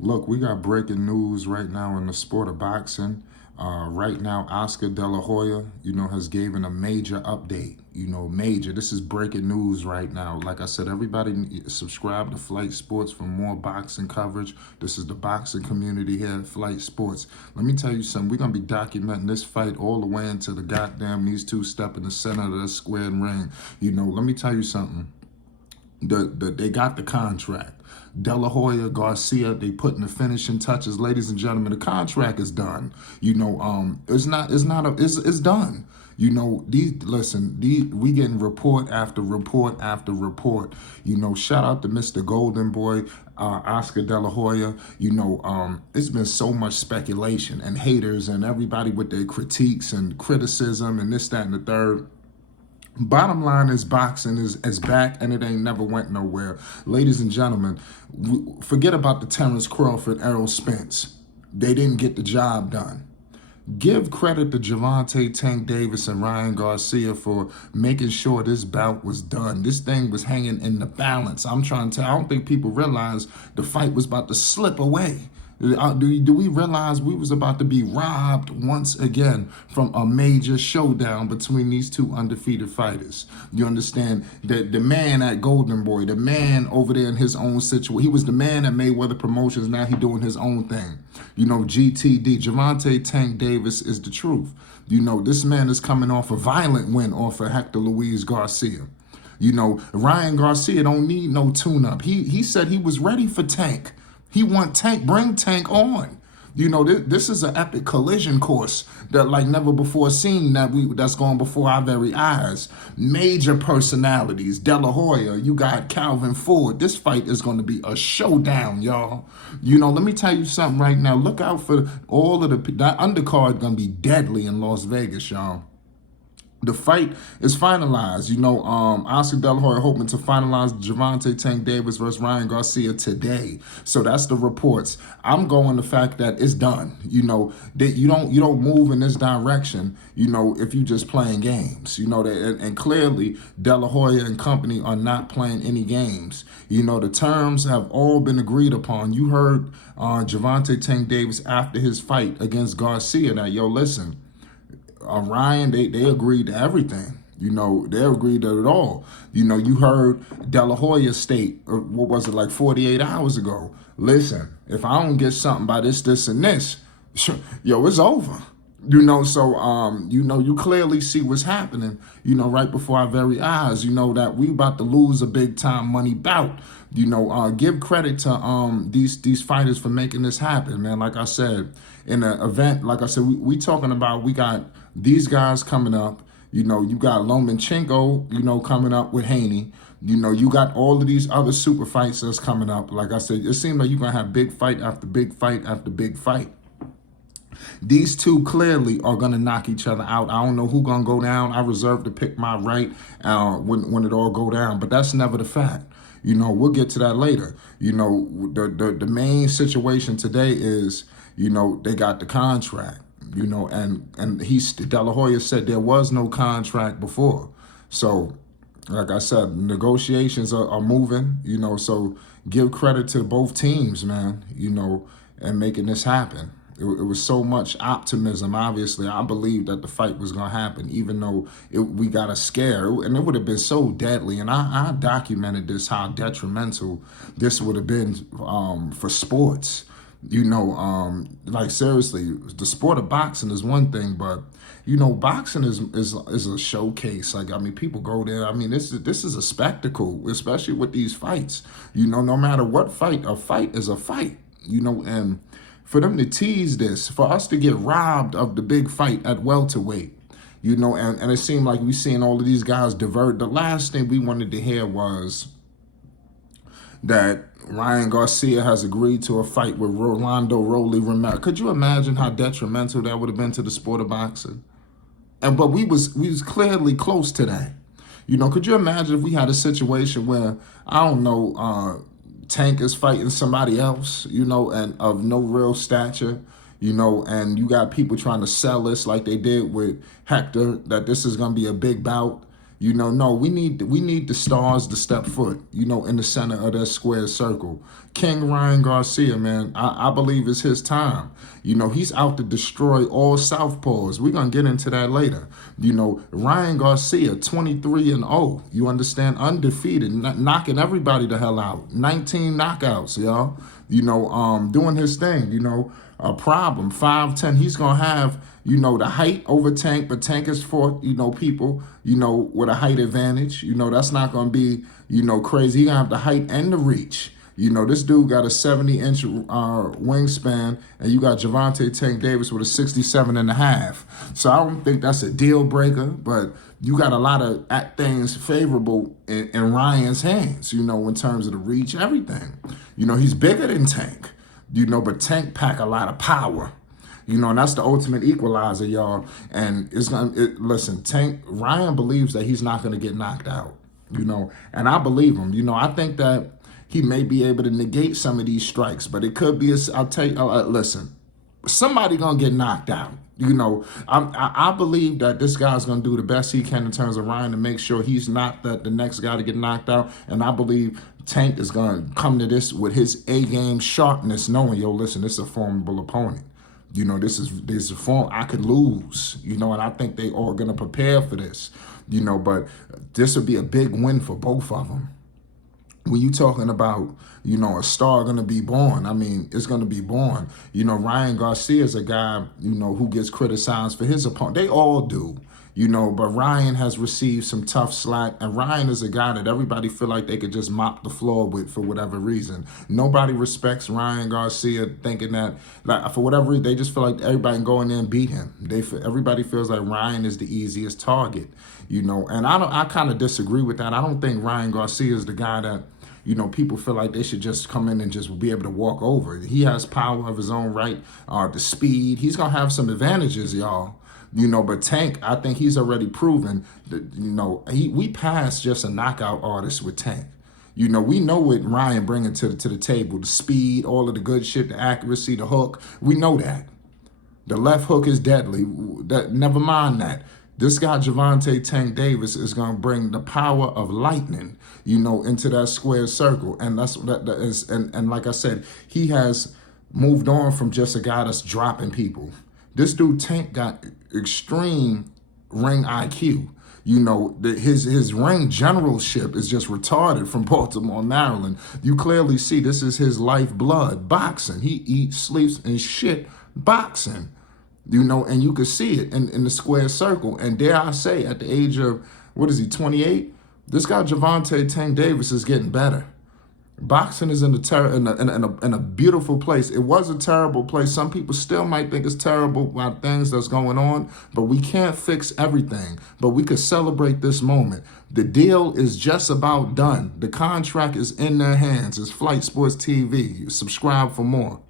Look, we got breaking news right now in the sport of boxing. Right now, Oscar De La Hoya, has given a major update. Major. This is breaking news right now. Like I said, everybody subscribe to Flight Sports for more boxing coverage. This is the boxing community here at Flight Sports. Let me tell you something. We're going to be documenting this fight all the way into the goddamn these two step in the center of the squared ring. Let me tell you something. They got the contract. De La Hoya, Garcia, they putting the finishing touches. Ladies and gentlemen, the contract is done. It's done. We getting report after report after report. Shout out to Mr. Golden Boy, Oscar De La Hoya. It's been so much speculation and haters and everybody with their critiques and criticism and this, that, and the third. Bottom line is boxing is back and it ain't never went nowhere. Ladies and gentlemen, forget about the Terrence Crawford, Errol Spence. They didn't get the job done. Give credit to Gervonta, Tank Davis, and Ryan Garcia for making sure this bout was done. This thing was hanging in the balance. I don't think people realize the fight was about to slip away. Do we realize we was about to be robbed once again from a major showdown between these two undefeated fighters? You understand that the man at Golden Boy, the man over there in his own situation, he was the man at Mayweather Promotions. Now he doing his own thing. GTD, Gervonta Tank Davis is the truth. This man is coming off a violent win off of Hector Luis Garcia. Ryan Garcia don't need no tune-up. He said he was ready for Tank. He want Tank, bring Tank on. This is an epic collision course that like never before seen that's going before our very eyes. Major personalities, De La Hoya, you got Calvin Ford. This fight is going to be a showdown, y'all. Let me tell you something right now. Look out for all of that undercard going to be deadly in Las Vegas, y'all. The fight is finalized. Oscar De La Hoya hoping to finalize Gervonta Tank Davis versus Ryan Garcia today. So that's the reports. I'm going the fact that it's done. That you don't move in this direction. If you just playing games. And clearly De La Hoya and company are not playing any games. The terms have all been agreed upon. You heard Gervonta Tank Davis after his fight against Garcia. Now, listen. Ryan, they agreed to everything. They agreed to it all. You heard De La Hoya state, what was it, like 48 hours ago? Listen, if I don't get something by this, and this, it's over. You clearly see what's happening, right before our very eyes, that we about to lose a big time money bout. Give credit to these fighters for making this happen, man. Like I said, in an event, like I said, we talking about, we got these guys coming up. You got Lomachenko, coming up with Haney. You got all of these other super fights that's coming up. Like I said, it seems like you're going to have big fight after big fight after big fight. These two clearly are going to knock each other out. I don't know who's going to go down. I reserve to pick my right when it all go down. But that's never the fact. We'll get to that later. The main situation today is, they got the contract. And De La Hoya said there was no contract before. So, like I said, negotiations are moving, so give credit to both teams, man, and making this happen. It was so much optimism. Obviously, I believed that the fight was going to happen, even though we got a scare. And it would have been so deadly. And I documented this, how detrimental this would have been for sports. Like seriously, the sport of boxing is one thing, but boxing is a showcase. Like, people go there. This is a spectacle, especially with these fights. No matter what fight, a fight is a fight. And for them to tease this, for us to get robbed of the big fight at welterweight, and it seemed like we seeing all of these guys divert. The last thing we wanted to hear was that Ryan Garcia has agreed to a fight with Rolando Rolly Romero. Could you imagine how detrimental that would have been to the sport of boxing? But we was clearly close to that. Could you imagine if we had a situation where, I don't know, Tank is fighting somebody else, and of no real stature, and you got people trying to sell this like they did with Hector, that this is going to be a big bout. You know, no, we need the stars to step foot, you know, in the center of that square circle. King Ryan Garcia, man, I believe it's his time. You know, he's out to destroy all southpaws. We're gonna get into that later. You know, Ryan Garcia, 23-0. You understand? Undefeated, knocking everybody the hell out. 19 knockouts, y'all. You know, doing his thing, you know. A problem. 5'10". He's gonna have, you know, the height over Tank, but Tank is for, you know, people, you know, with a height advantage. You know, that's not gonna be, you know, crazy. He gonna have the height and the reach. You know, this dude got a 70-inch wingspan, and you got Gervonta Tank Davis with a 67.5. So I don't think that's a deal breaker, but you got a lot of things favorable in Ryan's hands, you know, in terms of the reach, everything. You know, he's bigger than Tank. You know, but Tank pack a lot of power. You know, and that's the ultimate equalizer, y'all. And it's gonna listen, Ryan believes that he's not gonna get knocked out. You know, and I believe him. You know, I think that he may be able to negate some of these strikes, but it could be I'll tell you, listen, somebody gonna get knocked out. You know, I believe that this guy's going to do the best he can in terms of Ryan to make sure he's not the next guy to get knocked out. And I believe Tank is going to come to this with his A-game sharpness, knowing, yo, listen, this is a formidable opponent. You know, this is a form I could lose, you know, and I think they all going to prepare for this, you know, but this would be a big win for both of them. When you talking about, you know, a star going to be born, I mean, it's going to be born. You know, Ryan Garcia is a guy, you know, who gets criticized for his opponent. They all do, you know, but Ryan has received some tough slack. And Ryan is a guy that everybody feel like they could just mop the floor with for whatever reason. Nobody respects Ryan Garcia, thinking that, like, for whatever reason, they just feel like everybody can go in there and beat him. Everybody feels like Ryan is the easiest target, you know, and I kind of disagree with that. I don't think Ryan Garcia is the guy that, you know, people feel like they should just come in and just be able to walk over. He has power of his own right, the speed. He's going to have some advantages, y'all. You know, but Tank, I think he's already proven that, you know, we passed just a knockout artist with Tank. You know, we know what Ryan bringing to the table, the speed, all of the good shit, the accuracy, the hook. We know that. The left hook is deadly. Never mind that. This guy, Gervonta Tank Davis, is going to bring the power of lightning, you know, into that square circle. And and like I said, he has moved on from just a guy that's dropping people. This dude, Tank, got extreme ring IQ. You know, his ring generalship is just retarded from Baltimore, Maryland. You clearly see this is his lifeblood, boxing. He eats, sleeps, and shit boxing. You know, and you can see it in the square circle. And dare I say, at the age of, what is he, 28? This guy, Gervonta Tank Davis, is getting better. Boxing is in a beautiful place. It was a terrible place. Some people still might think it's terrible by things that's going on, but we can't fix everything. But we could celebrate this moment. The deal is just about done. The contract is in their hands. It's Flight Sports TV. Subscribe for more.